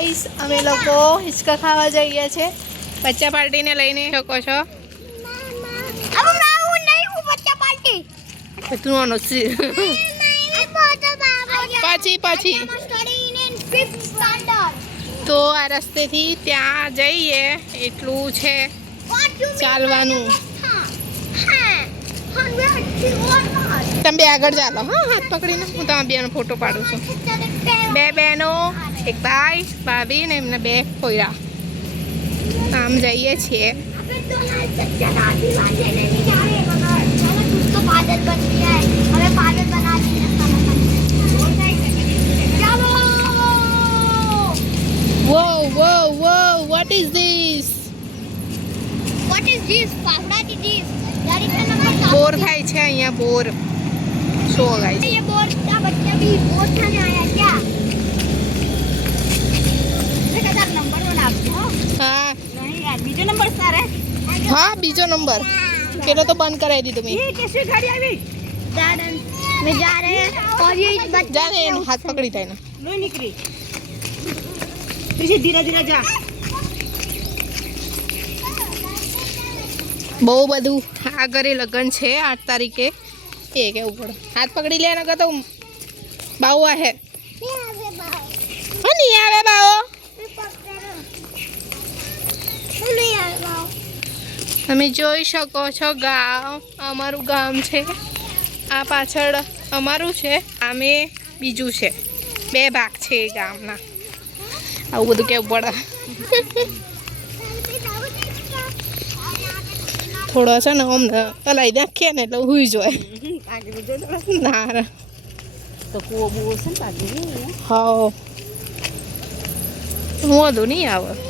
Guys અમે લોકો હિંચકા ખાવા જઈએ છે. બચ્ચા પાર્ટીને લઈને શકો છો? પછી પછી. તો આ રસ્તેથી ત્યાં જઈએ એટલું છે ચાલવાનું. તમે બે આગળ ચાલો હા હાથ પકડીને. હું તમારા બેનો ફોટો પાડું છું. બે બહેનો એક ભાઈ ભાભી ને એમના બે કોયરા આમ જઈએ છીએ વો વો વો what is this What is this? Pavda this? Daddy का नंबर બોર થાય છે અહીંયા બોર શો ગાઈસ ये बोर का बच्चा भी बोर खाने आया હા नहीं यार बीजो नंबर सर है હા બીજો નંબર પેલો તો બંધ કરાવી દીધો મેં ये कैसे गाड़ी आई दादन में जा रहे हैं और ये बच्चा જાને એનો હાથ પકડી થાય ને नहीं निकली पीछे धीरे धीरे जा બહુ બધું આગળ લગ્ન છે આઠ તારીખે એ કેવું પડે હાથ પકડી લે નકર તો બાઉ આહે હા નહીં આવે બાઓ તમે જોઈ શકો છો ગામ અમારું ગામ છે. આ પાછળ અમારું છે આમે બીજું છે. બે ભાગ છે એ ગામના. આવું બધું કેવું પડે. થોડો છે ને આમ અલાઈ નાખીએ ને એટલે હુઈ જોઈએ ના તો કુવો બુવો છે ને હા. વાંધો નહીં આવે.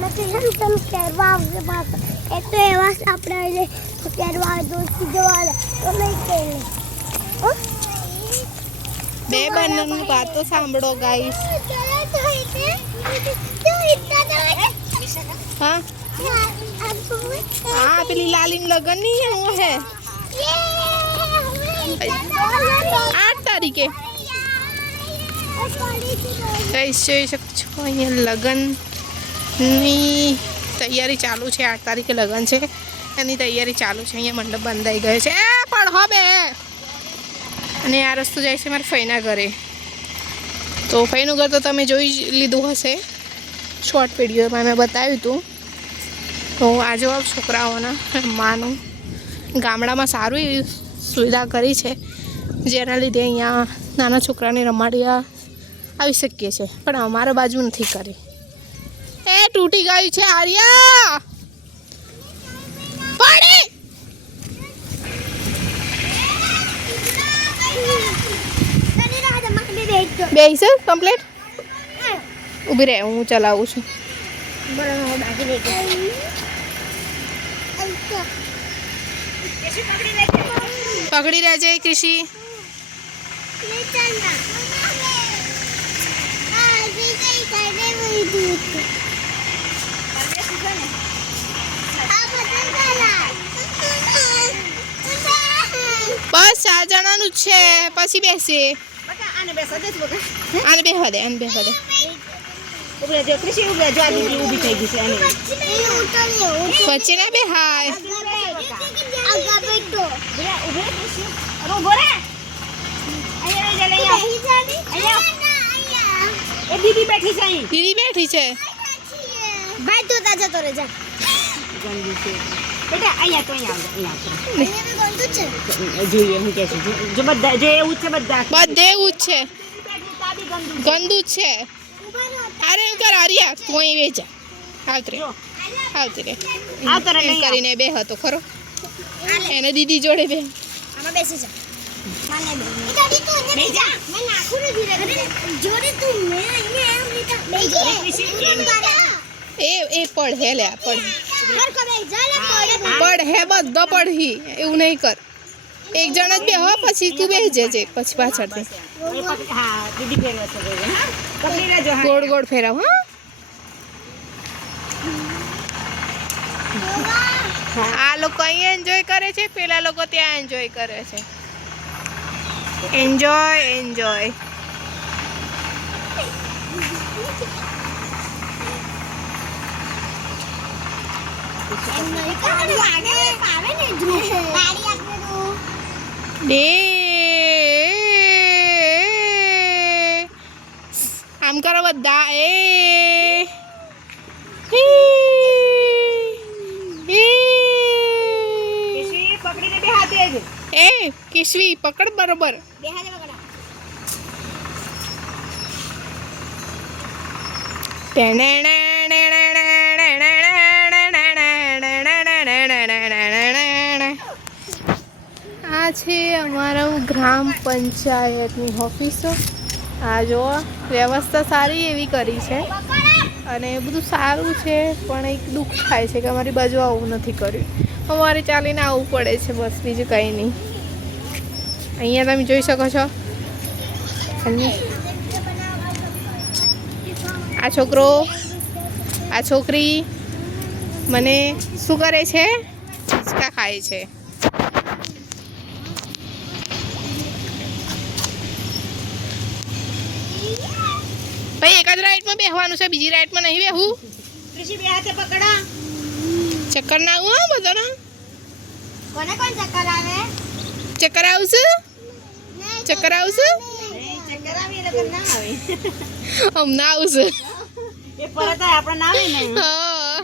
તમે બી આ બાજુ આવતા રહો એ તો એવા આપણે કેરવા દોસ્તી જવાના તો નહીં કેળે બે બંનેની વાતો સાંભળો ગાઈસ હા હા પેલી લાલીન લગન નહીં હું હે આઠ તારીખે ગાઈસ જોઈ શકો છો અહીંયા લગનની તૈયારી ચાલુ છે, આઠ તારીખે લગન છે. એની તૈયારી ચાલુ છે, અહીંયા મંડપ બંધાઈ ગયો છે. એ પણ હવે અને આ રસ્તો જાય છે મારા ફઈના ઘરે. તો ફઈનું ઘર તો તમે જોઈ લીધું હશે. શોર્ટ વિડીયોમાં મેં બતાવ્યું હતું. તો આ જો છોકરાઓના, માનું. ગામડામાં સારું એવી સુવિધા કરી છે, જેના લીધે અહીંયા નાના છોકરાને રમાડ્યા આવી શકીએ છે. પણ અમારા બાજુ નથી કરી. એ તૂટી ગયું છે આર્યા. પડી. બેસ કમ્પ્લીટ ઊભી રહે, હું ચલાવું છું. પકડી રહેજે કૃષિ. ચાર જણાનું જ છે પછી બેસીએ આને બેસા દે બકા આને બેહવા દે આને બેહવા દે ઉભરે જો કૃષિ ઉભરે જો આ દીકરી ઊભી થઈ ગઈ છે આને વચ્ચે ના બેહાય ઉભરે ઉભરે કૃષિ અરે ઊભો રે અહીંયા રહી જા લઈ આવ અહીંયા એ દીદી બેઠી છે અહીં દીદી બેઠી છે ભાઈ તું તા જતો રે જા ગંદી છે બેટા અહીંયા તો અહીંયા અહીંયા જોઈએ હું કે છું. જો- બધા જે એવું જ છે બધા. બધે એવું જ છે. ગંદુ જ છે. અરે એમ કર? આર્યા કોઈ વેચા આવતરે આવતરે આવતરે. કરીને બે હતો ખરો? એને દીદી જોડે બે. આમાં બેસી જા. માને બે. એ દાદી તું બેસી પડ હે બધો પડ હા. હે એવું નહીં કર એક જણ જ બેહો પછી તું બેસી જજે, પછી પાછળથી હા હા હા ગોળ ગોળ ફેરવ, હા હા. આ લોકો અહીંયા એન્જોય કરે છે, પેલા લોકો ત્યાં એન્જોય કરે છે એન્જોય એન્જોય ડે આમ કરો બધા. એ. એ કિશવી પકડ બરોબર. બે આ છે અમારું ગ્રામ પંચાયતની ઓફિસો. આ જો વ્યવસ્થા સારી એવી કરી છે. અને બધું સારું છે, પણ એક દુઃખ થાય છે કે અમારી બાજુ આવું નથી કર્યું. અમારે ચાલીને આવવું પડે છે બસ, બીજું કંઈ નહીં. અહીંયા તમે જોઈ શકો છો. આ છોકરો, આ છોકરી મને શું કરે છે? હિંચકા ખાય છે. ભાઈ એક જ રાઈડમાં બેહવાનું છે બીજી રાઈડમાં નહીં બેહવું કૃષિ બે હાથે પકડા. ચક્કર ના આવું હા બધાને? કોને કોણ ચક્કર આવે? ચક્કર આવશે? ચક્કર આવશે? ચક્કર આવે એ ના આવે. હમણાં આવશે. એ પરત આપણે ના આવે ને. હા.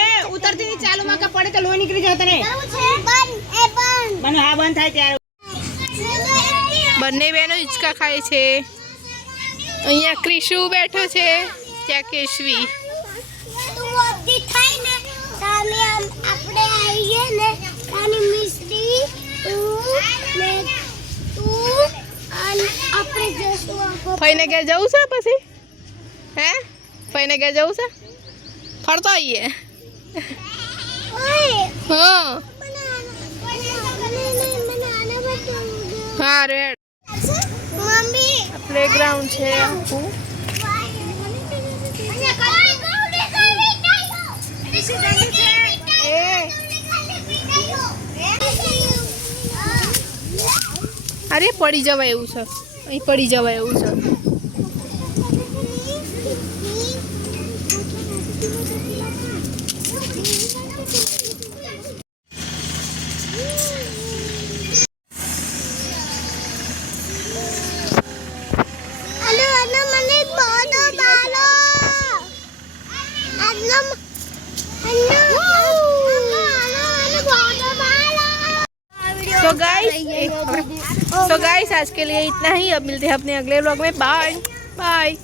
એ ઉતરતી ચાલુ માં કે પડે તો લોહી નીકળી જાય તને. હા બંધ થાય ત્યારે. બંને બહેનો હિંચકા ખાય છે. અહીંયા ક્રિશુ બેઠો છે ત્યાં કેશવી. ફઈને ઘેર જવું છે પછી? હે? ફઈને ઘેર જવું છે? ફરતો આવીએ. હા. હા રેડ. પ્લેગ્રાઉન્ડ છે. અરે પડી જવાય એવું છે. અહીં પડી જવાય એવું છે. तो गाइस तो गाइस आज के लिए इतना ही अब मिलते हैं अपने अगले व्लॉग में बाय बाय